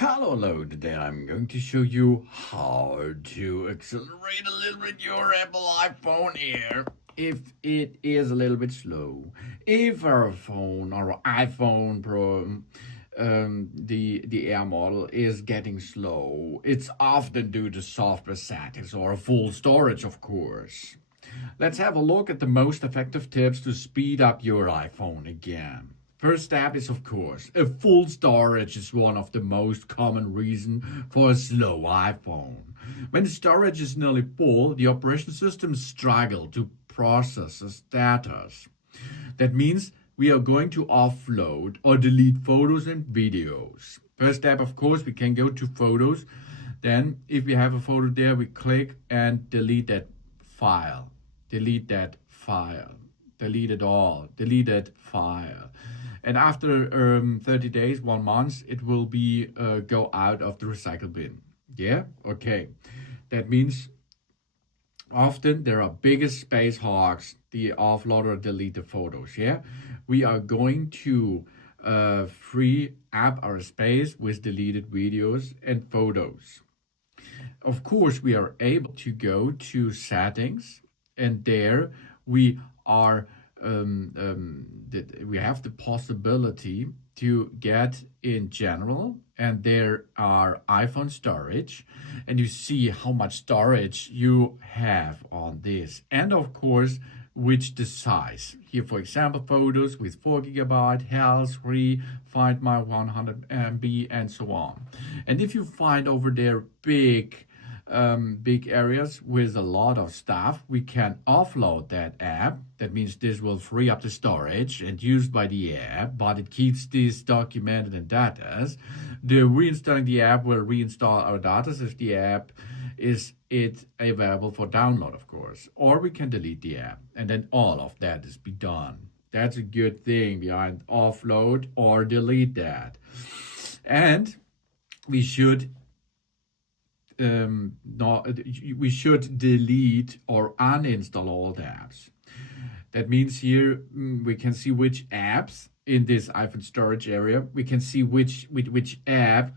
Hello, today I'm going to show you how to accelerate a little bit your Apple iPhone here if it is a little bit slow. If our phone or iPhone Pro, the Air model is getting slow, it's often due to software settings or full storage, of course. Let's have a look at the most effective tips to speed up your iPhone again. First step is, of course, a full storage is one of the most common reasons for a slow iPhone. When the storage is nearly full, the operation system struggles to process its data. That means we are going to offload or delete photos and videos. First step, of course, we can go to photos. Then, if we have a photo there, we click and delete that file. Delete that file. Delete it all. Delete that file. And after 30 days, 1 month, it will be go out of the recycle bin. Yeah? Okay. That means often there are bigger space hogs, the offload or delete the photos. Yeah? We are going to free up our space with deleted videos and photos. Of course, we are able to go to settings, and there we are we have the possibility to get in general, and there are iPhone storage, and you see how much storage you have on this, and of course which the size. Here, for example, photos with 4 gigabyte, health 3, Find My 100 MB, and so on. And if you find over there big areas with a lot of stuff, we can offload that app. That means this will free up the storage and used by the app, but it keeps this documented in data. The reinstalling the app will reinstall our data if the app is available for download, of course. Or we can delete the app, and then all of that is be done. That's a good thing behind offload or delete that. And we should we should delete or uninstall all the apps. That means here we can see which apps in this iPhone storage area. We can see which app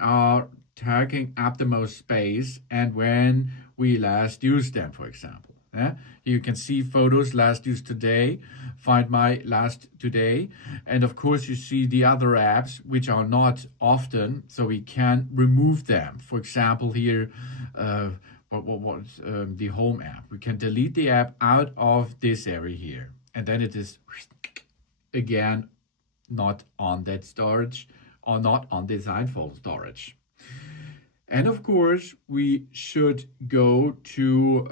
are taking up the most space and when we last used them, for example. Yeah? You can see photos last used today, Find My last today, and of course you see the other apps which are not often, so we can remove them. For example, here, the Home app. We can delete the app out of this area here, and then it is again not on that storage or not on this iPhone storage. And of course, we should go to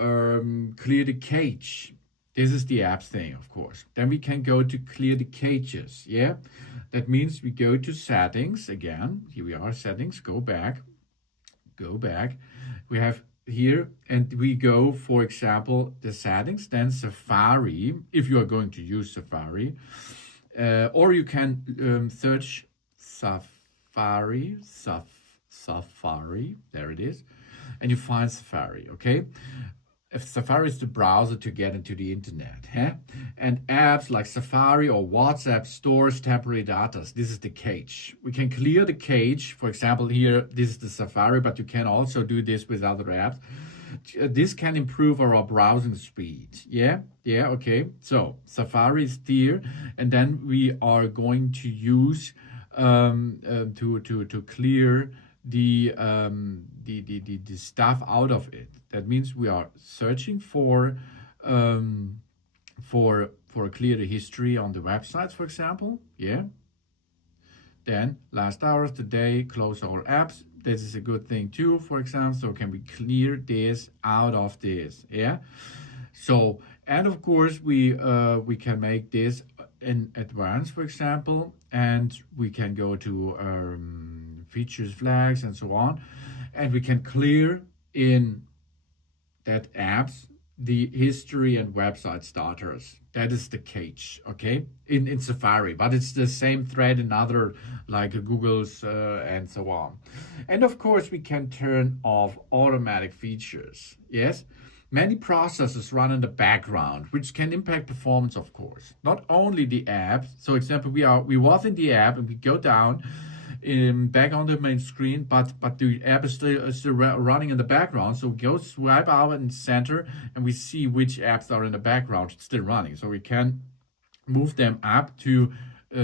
clear the cache. This is the apps thing, of course. Then we can go to clear the caches. Yeah, that means we go to settings again. Here we are, settings. Go back. We have here, and we go, for example, the settings. Then Safari, if you are going to use Safari, or you can search Safari. Safari, there it is, and you find Safari, okay? If Safari is the browser to get into the internet, and apps like Safari or WhatsApp stores temporary data. This is the cache. We can clear the cache. For example, here, this is the Safari, but you can also do this with other apps. This can improve our browsing speed. Yeah, okay. So Safari is there, and then we are going to use to clear the stuff out of it. That means we are searching for clear the history on the websites, for example. Yeah. Then last hours today, close all apps. This is a good thing too, for example. So can we clear this out of this? Yeah. So, and of course we can make this in advance, for example, and we can go to features, flags, and so on, and we can clear in that apps the history and website starters. That is the cache, okay, in Safari, but it's the same thread in other like Google's and so on. And of course we can turn off automatic features. Yes, many processes run in the background, which can impact performance, of course. Not only the app. So example, we was in the app and we go down back on the main screen, but the app is still running in the background. So we go swipe out in center, and we see which apps are in the background still running. So we can move them up to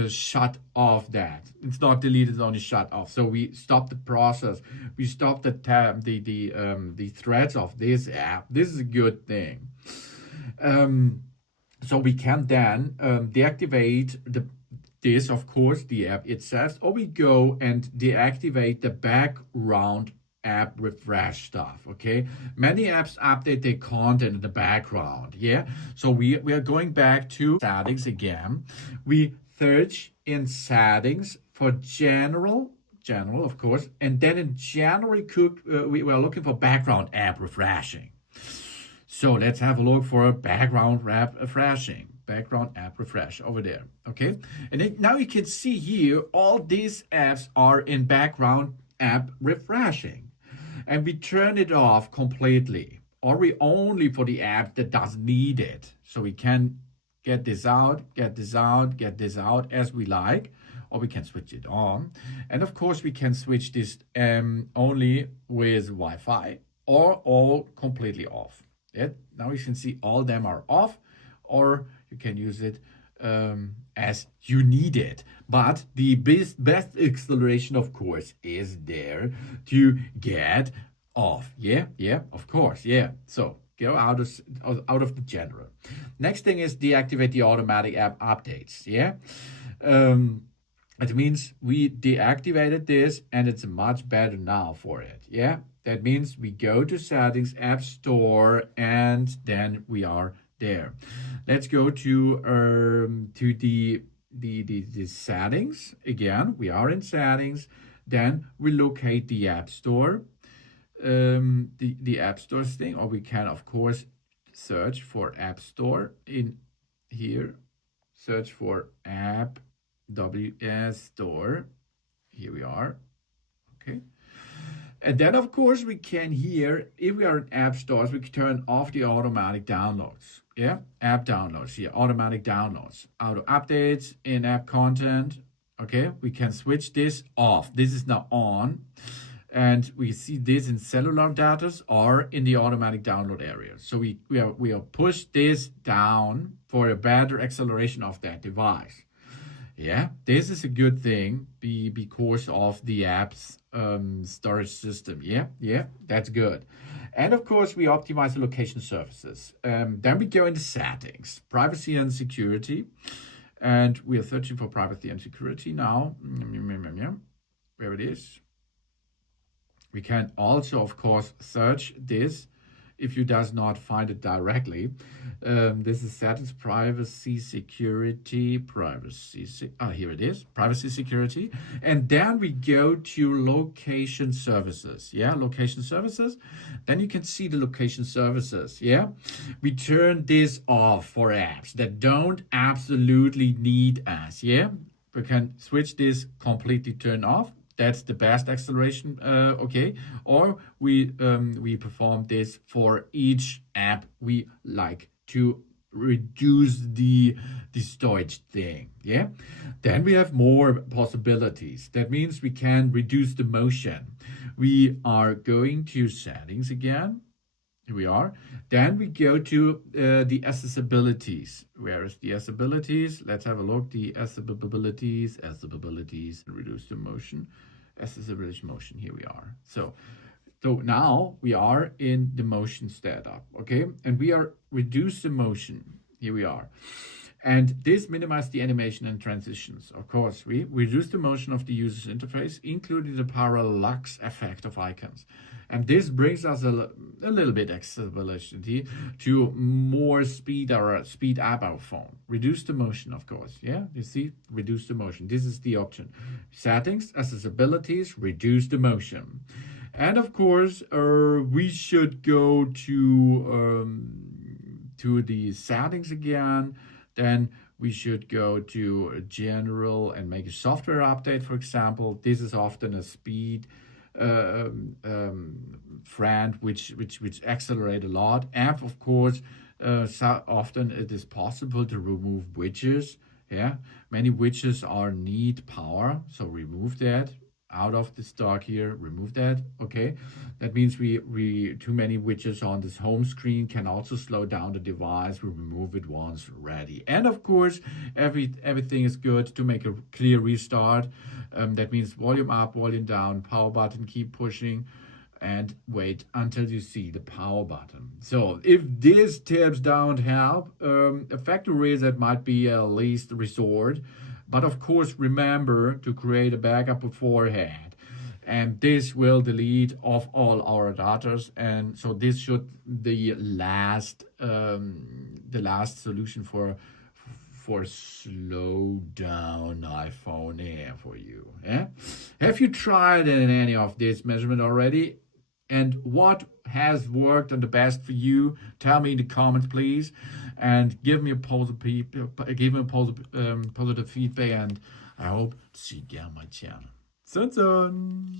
shut off that. It's not deleted, it's only shut off. So we stop the process. We stop the threads of this app. This is a good thing. So we can then deactivate this, of course, the app itself, or we go and deactivate the background app refresh stuff. Okay, many apps update their content in the background. Yeah, so we are going back to settings again. We search in settings for general, of course, and then in general we are looking for background app refreshing. So let's have a look for background app refresh over there. Okay, and then now you can see here all these apps are in background app refreshing, and we turn it off completely, or we only for the app that doesn't need it. So we can get this out as we like, or we can switch it on. And of course we can switch this only with Wi-Fi or all completely off. Now you can see all them are off, or you can use it as you need it. But the best acceleration, of course, is there to get off. Yeah, of course, yeah. So go out of the general. Next thing is deactivate the automatic app updates. Yeah. It means we deactivated this, and it's much better now for it. Yeah. That means we go to settings, app store, and then we are there. Let's go to the settings again. We are in settings. Then we locate the app store, the app store thing, or we can of course search for app store in here. Search for app WS store. Here we are. Okay. And then, of course, we can here, if we are in app stores, we can turn off the automatic downloads. Yeah, app downloads here, automatic downloads, auto updates, in-app content. Okay, we can switch this off. This is now on. And we see this in cellular data or in the automatic download area. So we are push this down for a better acceleration of that device. Yeah, this is a good thing because of the app's storage system. Yeah, that's good. And of course, we optimize the location services. Then we go into settings, privacy and security. And we are searching for privacy and security now. Where it is. We can also, of course, search this if you does not find it directly. This is settings, privacy, security, here it is, privacy, security. And then we go to location services. Yeah, location services. Then you can see the location services. Yeah, we turn this off for apps that don't absolutely need us. Yeah, we can switch this completely turn off. That's the best acceleration, okay? Or we perform this for each app we like to reduce the storage thing, yeah? Then we have more possibilities. That means we can reduce the motion. We are going to settings again. Here we are. Then we go to the accessibilities. Where is the accessibilities? Let's have a look. The accessibilities, reduce the motion, accessibility motion. Here we are. So now we are in the motion setup, okay? And we are reduce the motion. Here we are. And this minimizes the animation and transitions. Of course, we reduce the motion of the user's interface, including the parallax effect of icons. And this brings us a little bit accessibility to more speed up our phone. Reduce the motion, of course. Yeah, you see, reduce the motion. This is the option. Settings, accessibilities, reduce the motion. And of course, we should go to the settings again. Then we should go to general and make a software update, for example. This is often a speed friend which accelerate a lot. App, of course, so often it is possible to remove widgets. Yeah, many widgets need power, so remove that. out of the stock here. Remove that. Okay, that means we too many widgets on this home screen can also slow down the device. We remove it once ready. And of course, everything is good to make a clear restart. That means volume up, volume down, power button, keep pushing, and wait until you see the power button. So if these tips don't help, a factory reset might be a least resort. But of course, remember to create a backup beforehand. And this will delete off all our datas. And so this should the last solution for slow down iPhone Air for you. Yeah? Have you tried any of this measurement already? And what has worked and the best for you? Tell me in the comments, please, and give me a positive feedback. And I hope to see you again on my channel. Sun.